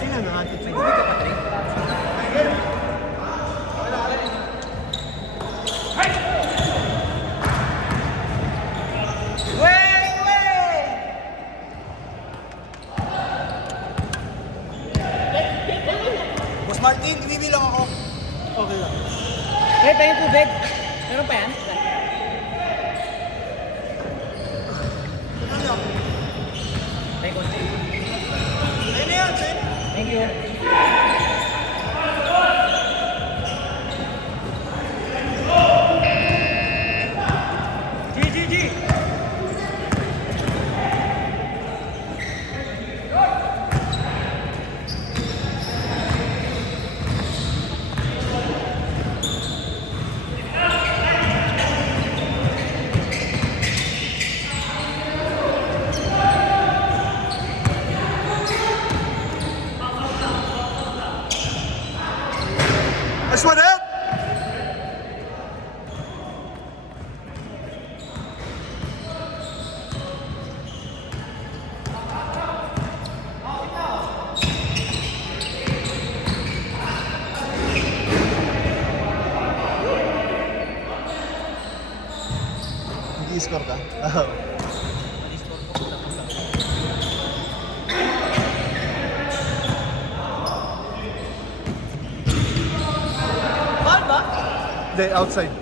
Sino na attitude? Boss Martin, ibibilang ako. Okay lang. Hey, pahing tubig. Meron pa yan? Pahing konti. Ayun na yan, sa'yo na. Thank you. G. Nice one, Ed! Hindi score ka? Mahal ba? Hindi, outside.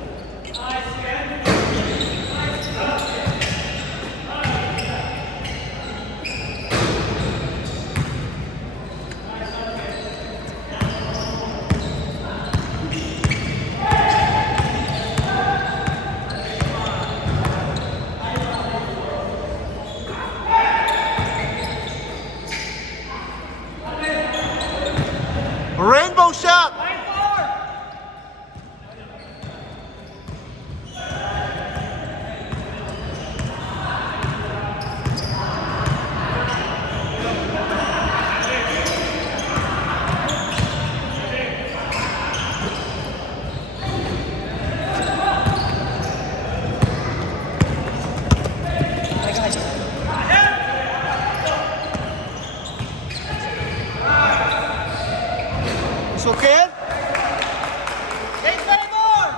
Rainbow shot! It's okay? Take 5 more!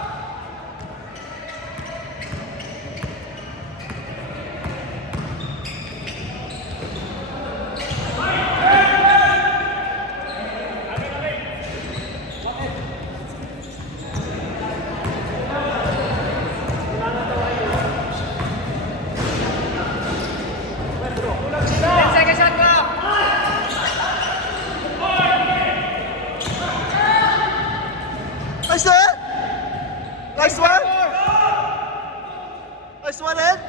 Second shot mo! Nice, Ed! Nice one! Nice one, Ed!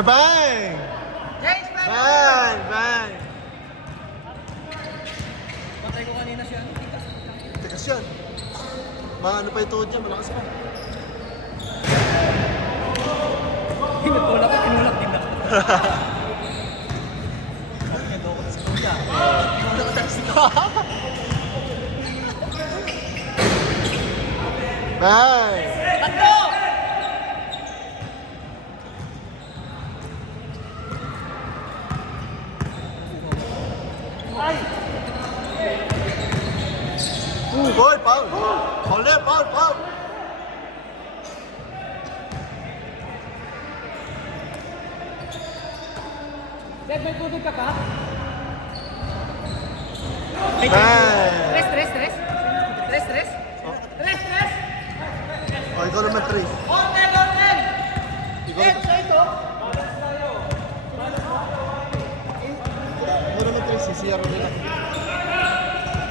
Bang! Bang! Bang! Patay ko kanina siya. Tikas yan. Ano pa yung tuhod niya, malakas pa. Tinutulak ko, tinulak din ako. Bang! Tatlo! Boy, foul! Foul there, foul, foul! Dad, may tubig ka pa? Bang! Tres. Tres. Oh, ikaw naman 3. Hotel! Ikaw naman 3, sisiyaro nila.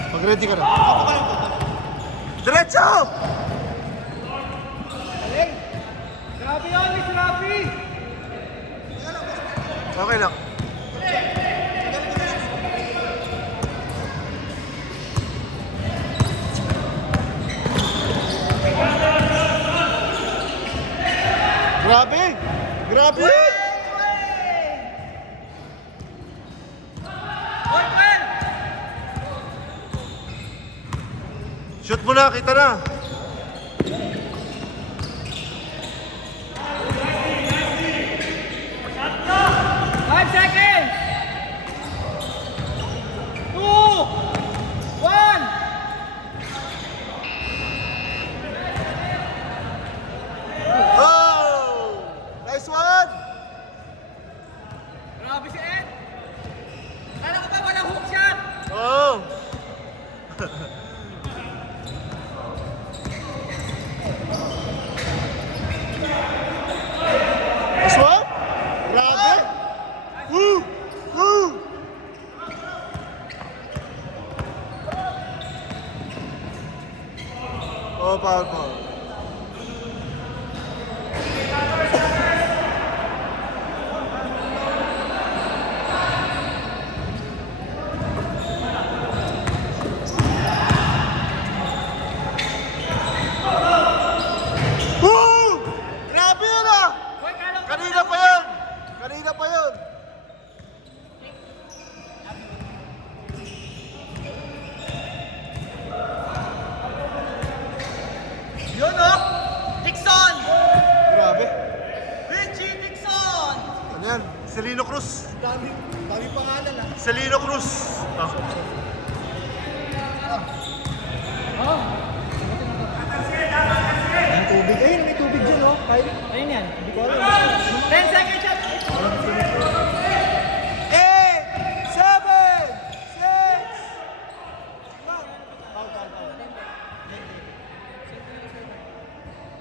Mag-ready ka na. Diretso! Grabe yan, Miss Rafi! Okay lang. Shoot mo na, kita na. Five seconds! 2, 1! Oh! Nice one! Grabe si Ed! Kala ko ba walang hook shot? Oh! Nice one? Grabe! Woo! Woo! Oh, foul, foul. Woo! Grabe yun ah! Hoy, kala ko Kanina pa yun! Kanina pa yun! Yun oh! Dixon! Grabe. Richie Dixon! Ano yan? Celino Cruz. Dami pangalan ah. Celino Cruz. Ah. Ang tubig. Ayun, may tubig dyan oh. Kyle. Ayun yan. Hindi ko alam. 10 seconds shot! 8, 7, 6.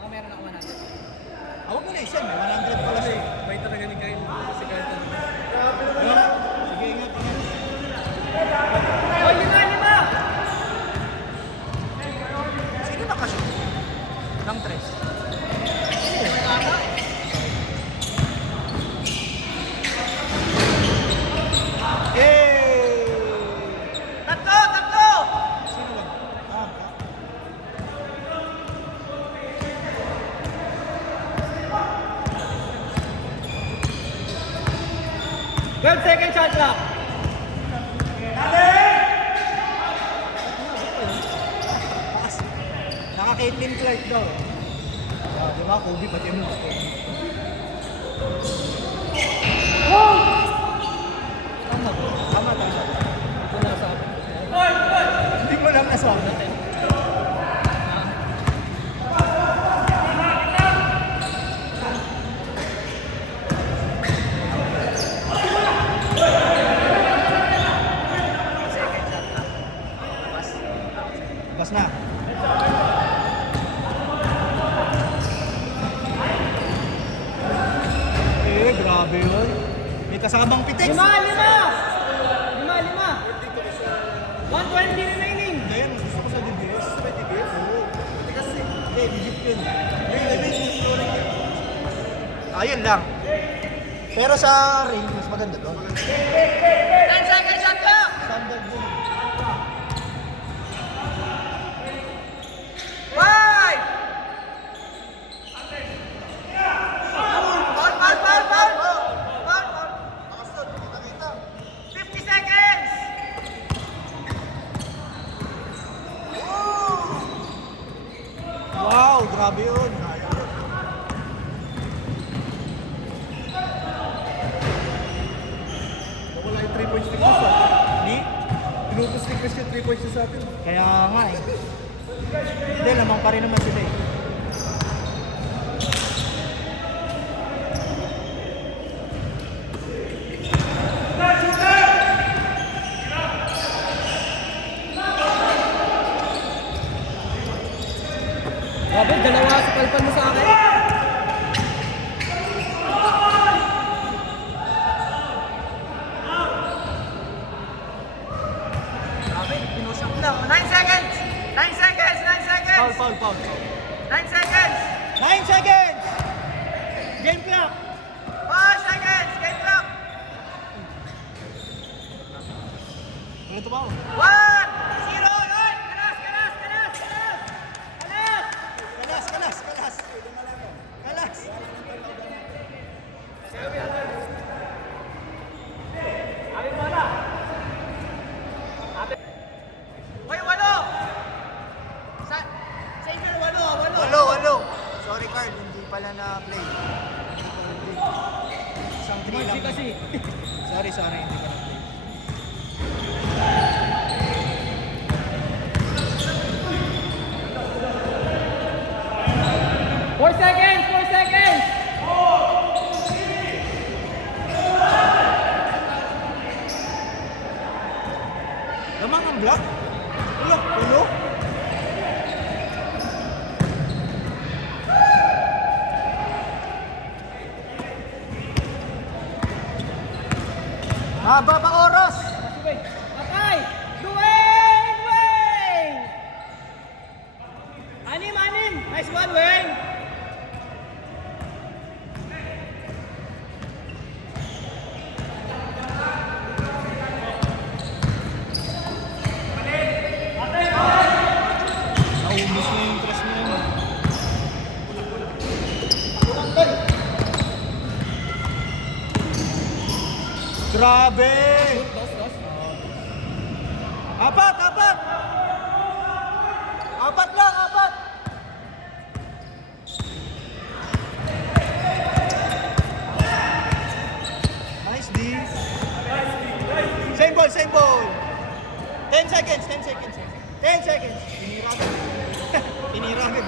Meron ako 100. Huwag mo na isend. 100 pala siya. May talaga ni Kyle. Si Kyle talaga. Sige, ingat. Oh, 5! Sino nakashoot? Ng 3. Yay! Tatlo! Sino ba? Ah. 12 seconds shot clock. Naka-Caitlin Clark daw. Ah, di ba? Kobe pati mo. Tama ba? Tama, tama. Ito na sa akin. Hindi mo lang naswag. Bas na. Grabe yun. May kasamang pitik. 5! 120 remaining. Ngayon, gusto ko sa DBS. Sa DBS? Oo. Kasi, legit yun. Ayun lang. Pero sa ring, mas maganda doon. 10 seconds shot clock. Standard yun. 5! Foul! 50 seconds! Wow, grabe yun. Wala yung 3 points ni Cruz ah. Hindi? Pinupos ni Cruz yung 3 points niya sa atin. Kaya nga eh. Hindi, lamang pa rin naman sila eh. Grabe, dalawa sa palpan mo sa akin. Grabe, pinusap lang. 9 seconds! 9 seconds! 9 seconds! Foul. 9 seconds! 9 seconds! Game clock! 5 seconds! Game clock! Ano ito ba? 1! 0! Yun! Kalas! Kalas! Ayun mo na! Hoy, 8! Sorry. Sorry, hindi ko na-play. 4 seconds! 4 seconds! Lamang ang block? Ulo? Haba pa oras! Patay! Dwayne! Wayne! Anim! Nice one, Wayne! Naubos na yung tres na yun. Grabe! Dos. Apat! Apat lang! Nice D. Same ball. 10 seconds. 10 seconds. Tinira agad.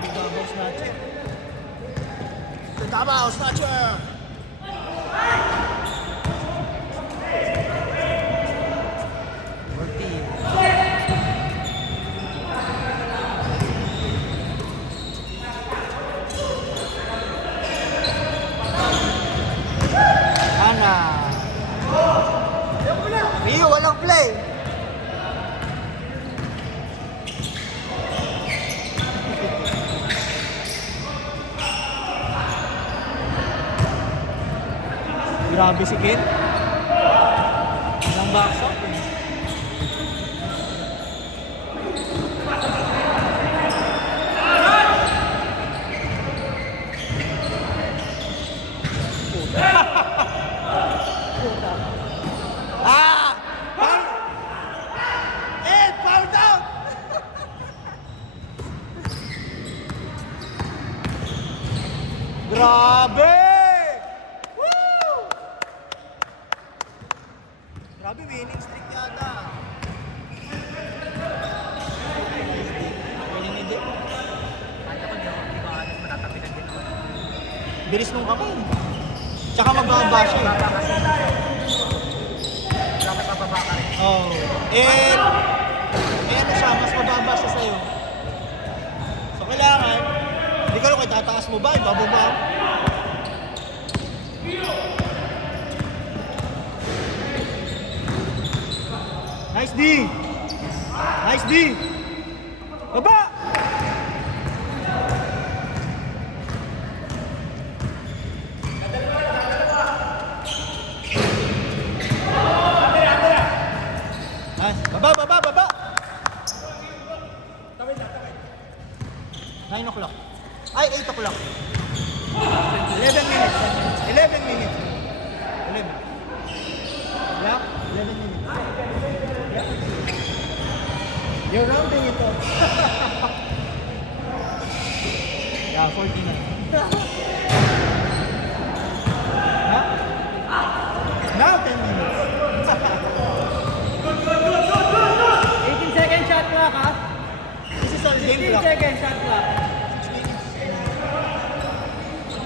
Grabe double snatcher. Double snatcher! Ana. Rio, walang play. Grabe si Ken. Ilang box up eh. Ah! Foul! Foul down! Grabe! Woo! Grabe, winning streak yata. Winning ni Jeff. Bilis nung kamay. Tsaka magbaba siya eh. Dapat pababa ka rin. Oh. Ano siya, mas mababa siya sa'yo. So kailangan, hindi ka lang kung tataas mo ba, ibababa. Nice D! Nice D! Baba! Nice. Baba! 9 o'clock. Ay, 8 o'clock. 11 minutes. 11 minutes. 11. Yeah, 11 minutes. Yeah. You're rounding it off. Yeah, 14 na. Huh? Now 10 minutes. 18 second shot clock, ha? This is on game 15 clock. second shot clock. 6 minutes.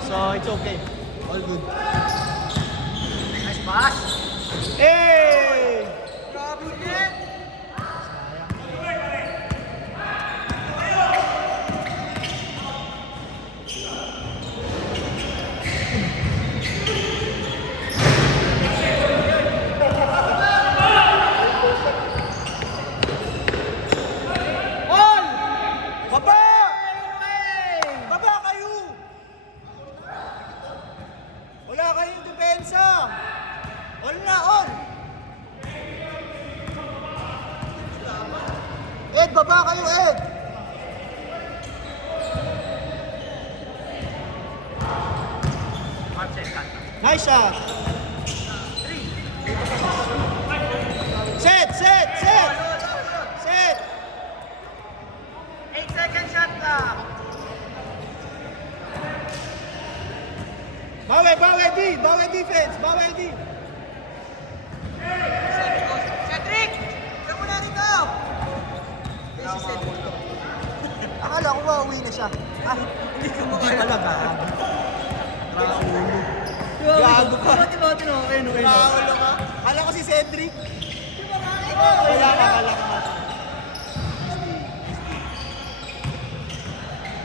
So, it's okay. All good. Nice pass. Hey! Grabe din. Baba! yung depensa. All na, all. Ed, baba kayo, Ed. Nice shot. Set, set, set. Set. 8-second shot lang. Bawi D, bawi defense, bawi D. Cedric! Saan mo na dito? Si Cedric. Akala ko ba uwi na siya? Ah, hindi pala gago. Gago ka. Ba't no? Ayun, ayun. Paulo ka. Akala ko si Cedric. Di ba kaya ko? Kaya akala ko nga.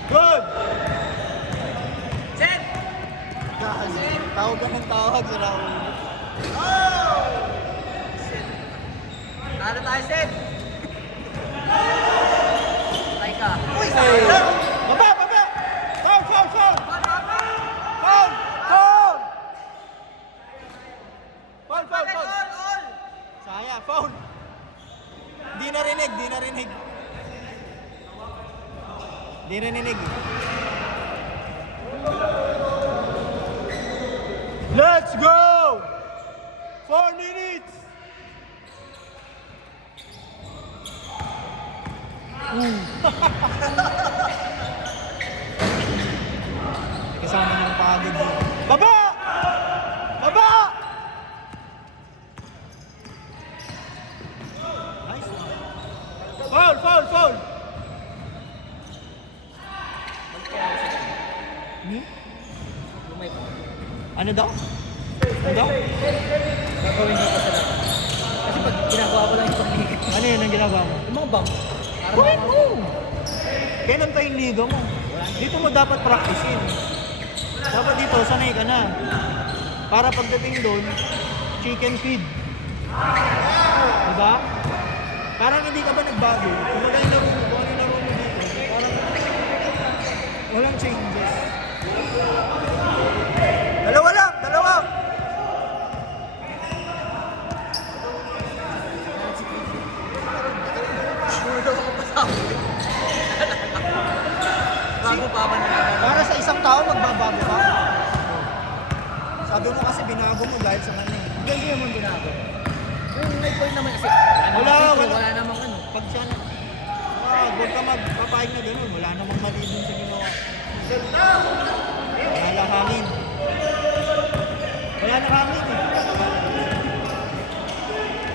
Good! Ced! Gago. Tawag ka ng tawag si Raul. Talo tayo, Ced! Patay ka. Uy, sayang! Baba, baba! Foul, foul, foul! Foul! Foul! Foul, foul, foul! All! Sayang, foul! Di narinig, di narinig. Di narinig. Let's go! 4 minutes! Kasama ng pagod mo. Baba! Baba! Nice. Foul, foul, foul! Hmm? Ano daw? Ano daw? Gagawin ko pa sila. Kasi pag ginagawa ko lang yung pag-liga. Ano yun ang ginagawa mo? Yung mga bump. Gawin mo! Kailan pa yung liga mo? Dito mo dapat practicein. Dapat dito, sanay ka na. Para pagdating doon, chicken feed. Diba? Parang hindi ka ba nagbago? Kung wala yung laro mo, kung ano yung laro mo dito, parang walang changes. Dalawa lang! Dalawa! Bago pa ba na? Para sa isang tao, magbabago ka. Sabi mo kasi binago mo dahil sa kanya. Hindi naman ginagawa. Yung may point naman kasi. Wala namang ano. Pag siya na, huwag ka magpapahig na gano'n. Wala namang mali dun sa ginawa. Wala lang hangin. Wala na hangin eh.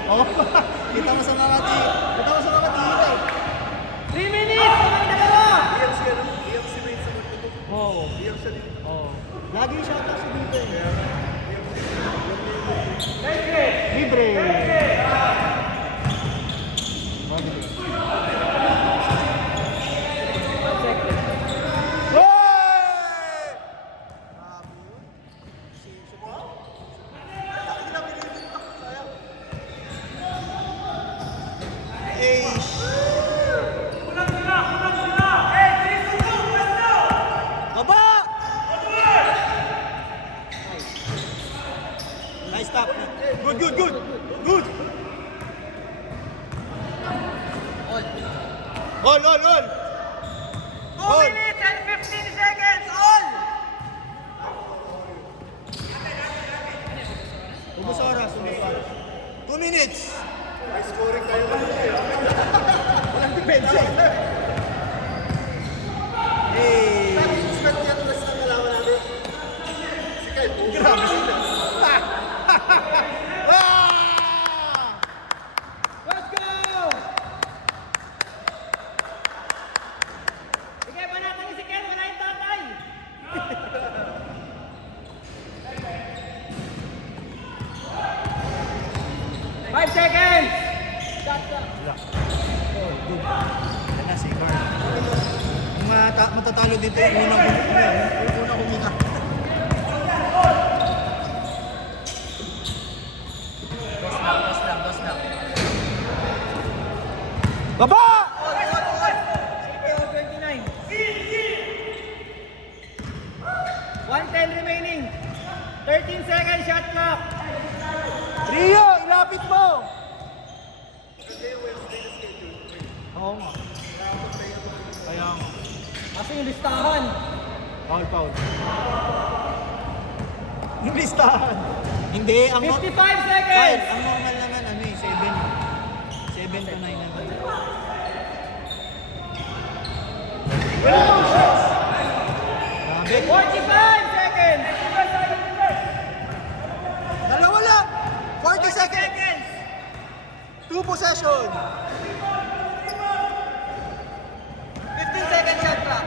Oh, kita mo sa mga kita mo sa mga tira eh. 3 minutes! Walang dalawa! Oo. Oo. Lagi siya ata sa dito eh. Libre! Baba! Nice stop. Good, good, good. Good. All, all, all. 2 minutes and 15 seconds! All! Ubus oras, ubus oras. 2 minutes. May scoring tayo ngayon eh. Walang depensa. Hey. Expect niya ito na kalawan natin. Si Kyle, Grabe sila. Let's go! Sige, panatan ni si Ken, wala yung tatay! 5 seconds! Yan na si Carl. Yung matatalo dito yung unang kumita. Dos lang. Baba! CPO 29. 110 remaining. 13 seconds shot clock. Rio, ilapit mo! Oo nga. Kaya nga. Kasi yung listahan. Foul, foul. Yung listahan. Hindi, ang 55 Kyle, seconds. ang normal naman, ano eh, 7 to 9 naman. Grabe. 45 seconds. Dalawa lang! 40 seconds! 2 possession! 15 seconds shot clock.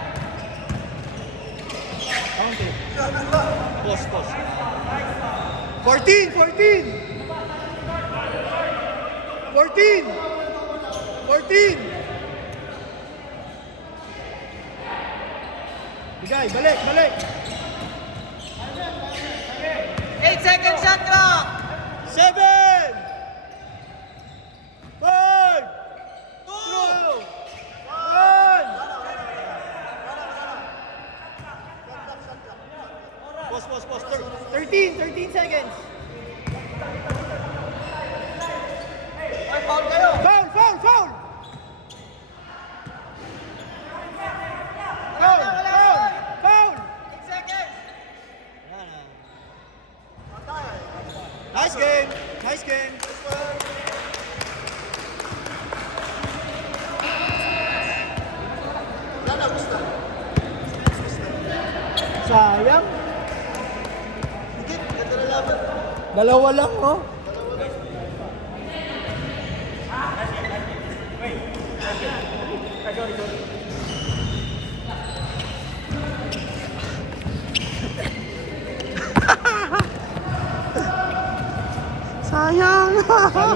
Count it. Pause, pause. 14! 14! 14! 14! Bigay, balik, balik. 8 seconds shot clock. 7! 5! 2! 1! Pause, pause, pause. 13 seconds. Ay, foul kayo. Foul, foul, foul! Foul, foul, foul! 8 seconds. Nice game! Nice game! Sayang. Higit, ganda na laban. Dalawa lang, oh. Sayang! Halo.